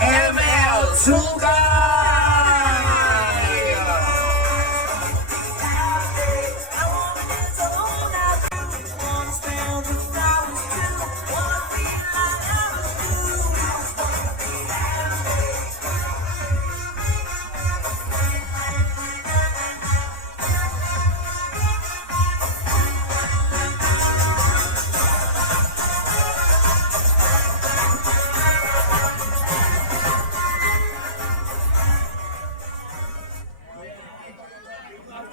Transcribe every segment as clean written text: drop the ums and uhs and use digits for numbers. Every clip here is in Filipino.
ML Tugay!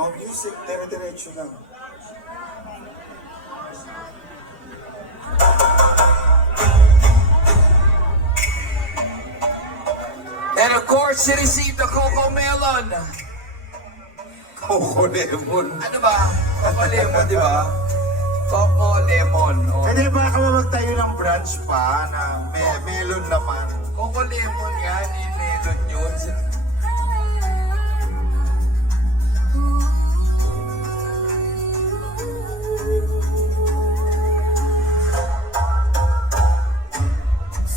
Oh, music, dire-diretso lang. And of course, she received the Coco Melon. Coco Lemon. Ano ba? Coco Lemon, di ba? Coco Lemon. Oh. Pwede ba ka magtayo ng branch pa na melon naman? Coco Lemon yan, yung melon yun.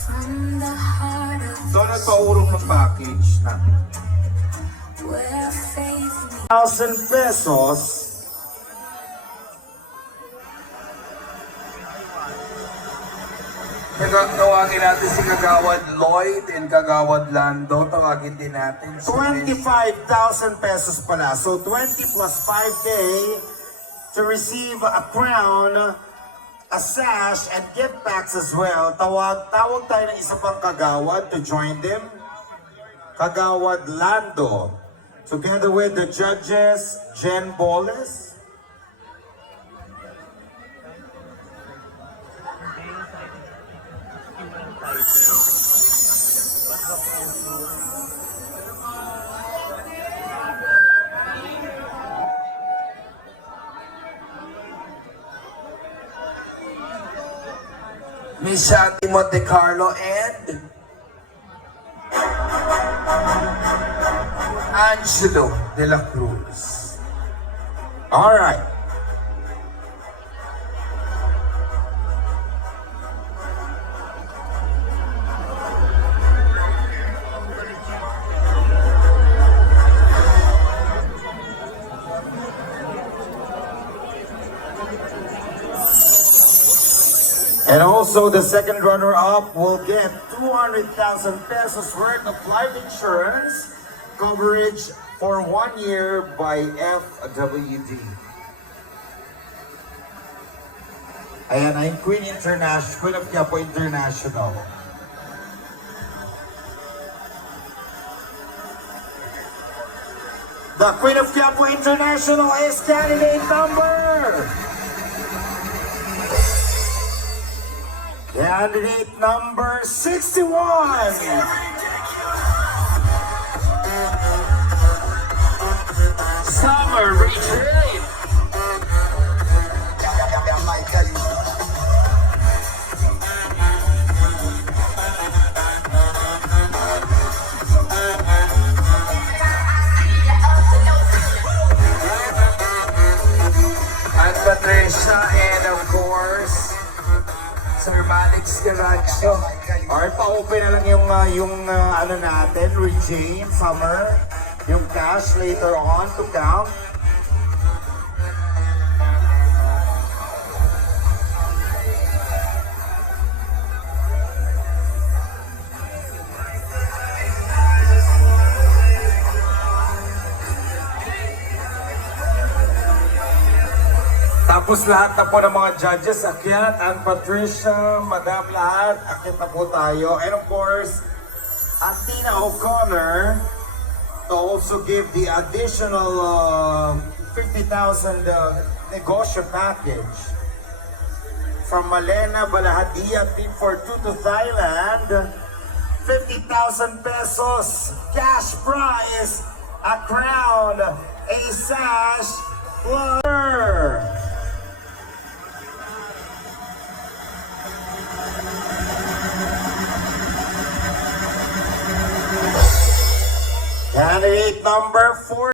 From the heart of So, nagpaurong ng package na where faith meets 1,000 pesos. Tawagin natin si Kagawad Lloyd and Kagawad Lando. Tawagin din natin si 25,000 pesos pala. So, 20 plus 5K to receive a crown, a sash, and gift packs as well. Tawag tayo ng isa pang kagawad to join them. Kagawad Lando. Together with the judges, Jen Boles. Miss Shanti Monte Carlo and Angelo de la Cruz. All right. And also, the second runner-up will get 200,000 pesos worth of life insurance coverage for 1 year by FWD. Ayan ay Queen International, Queen of Quiapo International. The Queen of Quiapo International is candidate number... Candidate number 61. Summer Retreat. And Patricia and of course, Sir Malix Garacho. Alright, pa-open na lang yung ano natin, Regine, Summer, yung cash later on to count. Tapos lahat na po ng mga judges, akyat, and Patricia, Madam lahat, akyat na po tayo. And of course, Athena O'Connor to also give the additional 50,000 negosyo package. From Malena Balahadia, Team for 2 to Thailand, 50,000 pesos, cash prize, a crown, a sash, plus... Candidate number 4.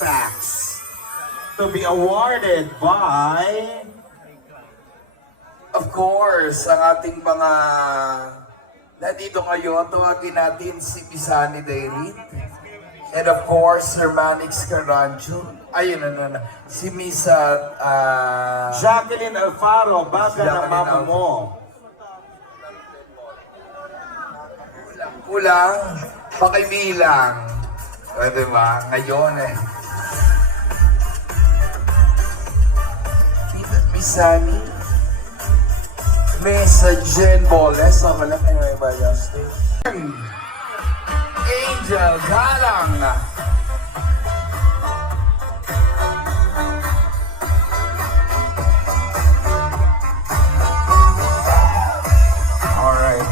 packs to be awarded by Of course, ang ating mga nandito ngayon, tawagin natin si Pisani Dairit. And of course, Sir Manix Carancho. Ayun, si Miss Jacqueline Alfaro, baka ng Jacqueline mama Alfaro. mo. Kulang, pakibilang. O, diba? Ngayon eh. Pisani. Miss Jen Boles. Ako lang kayo may bayaste. Angel Galang. Alright.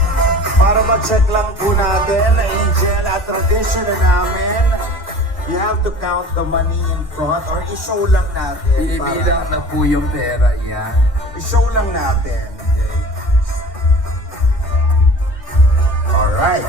Para ma-check lang po natin, Angel, at tradition na namin, you have to count the money in front or i-show lang natin. Binibilang na po yung pera yan. I-show lang natin. Okay. Alright.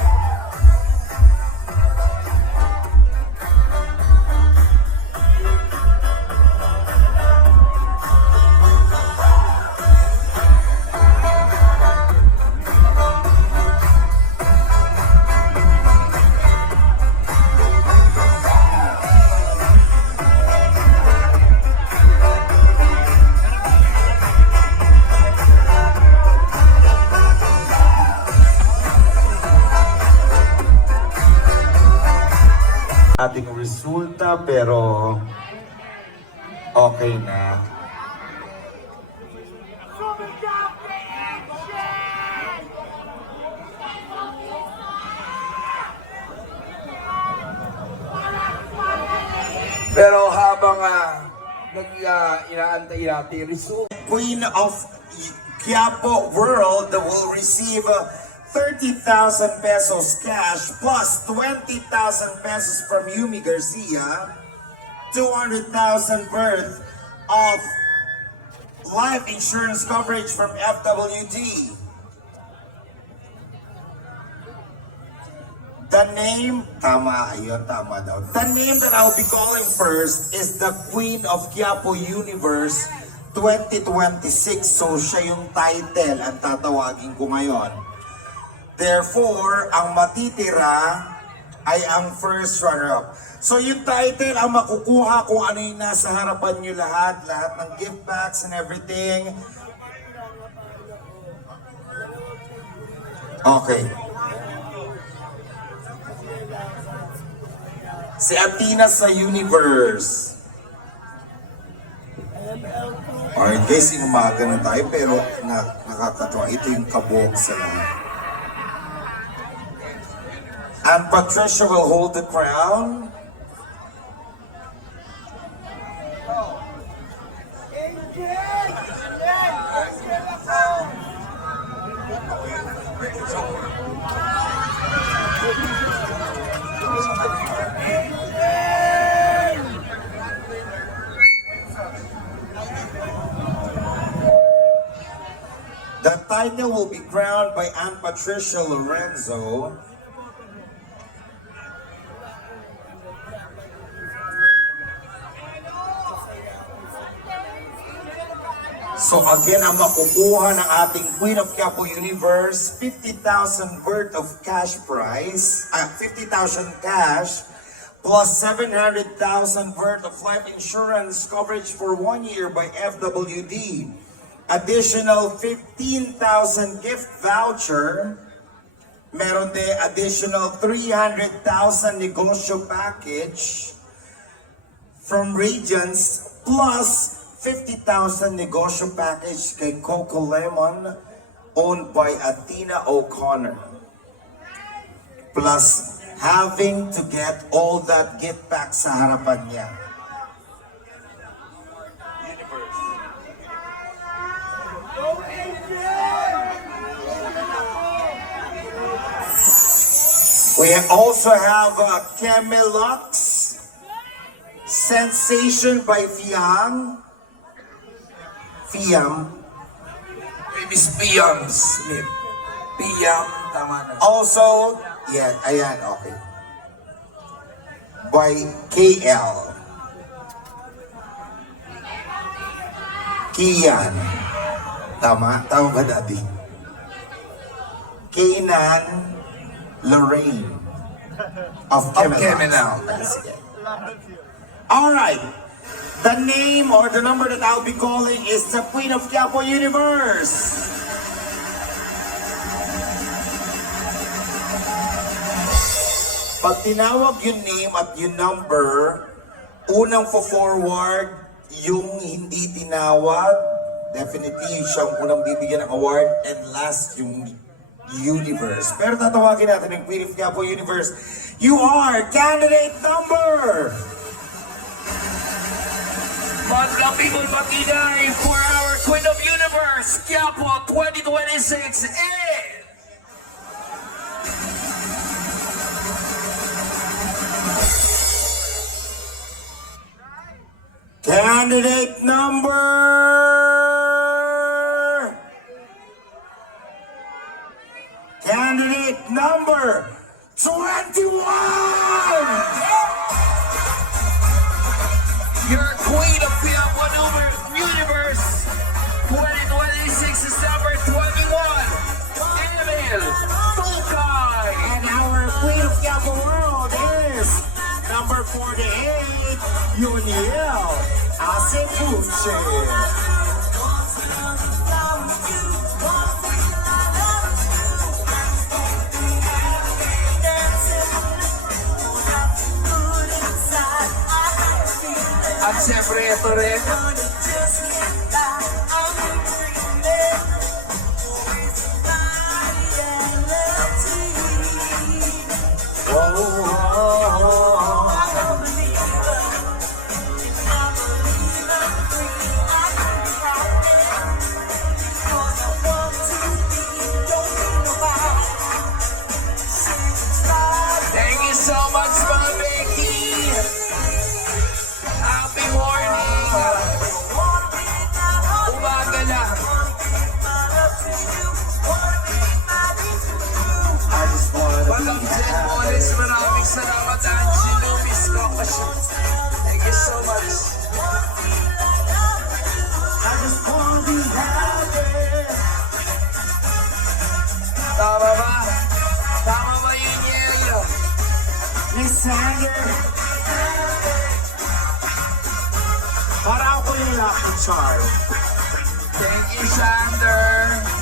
Ating resulta pero okay na. Pero habang inaantay natin result, Queen of Quiapo World will receive 30,000 pesos cash plus 20,000 pesos from Yumi Garcia, 200,000 worth of life insurance coverage from FWD. The name, tama, ayun, tama daw. The name that I'll be calling first is the Queen of Quiapo Universe 2026. So siya yung title ang tatawagin ko ngayon. Therefore, ang matitira ay ang first runner-up. So yung title ang makukuha kung ano yung nasa harapan nyo lahat ng gift packs and everything. Okay. Si Athena sa Universe. Alright guys, umaga na tayo pero nakakatawa. Ito yung kabog sa lahat. And Patricia will hold the crown. The title will be crowned by Aunt Patricia Lorenzo. So again, ang makukuha ng ating Queen of Quiapo Universe, 50,000 worth of cash prize, 50,000 cash, plus 700,000 worth of life insurance coverage for 1 year by FWD. Additional 15,000 gift voucher. Meron din additional 300,000 negosyo package from Radiance plus 50,000 negosyo package kay Coco Lemon owned by Athena O'Connor. Plus having to get all that gift pack sa harapan niya. We also have Camelux Sensation by Fiam. Miss Piam Smith. Piam, tama na. Also, yeah, ayan, okay. By KL. Kian. Tama? Tama ba, Daddy? Kainan Lorraine of Kemenal. Alright. The name or the number that I'll be calling is the Queen of Quiapo Universe. Pag tinawag yung name at yung number, unang forward yung hindi tinawag, definitely siyang unang bibigyan ng award, and last yung universe. Pero tatawagin natin yung Queen of Quiapo Universe. You are candidate number! Mga people makinay for our Queen of Universe, Quiapo 2026 is... Candidate number... Candidate number 21! Your Queen of Quiapo Universe 2026 is number 21, Emil Tukay. And our Queen of Quiapo World is number 48, Yuniel Acebuche. At siyempre ito rin, thank you so much mga Becky. Happy morning. Umaga na. Madam Jen Moles, maraming salamat. Angelo Biscoca. Thank you so much. I just wanna be happy. Tama ba? Tama ba yun, Yelo? Miss Sanger. Para ako yung lucky charm. Thank you, Sander.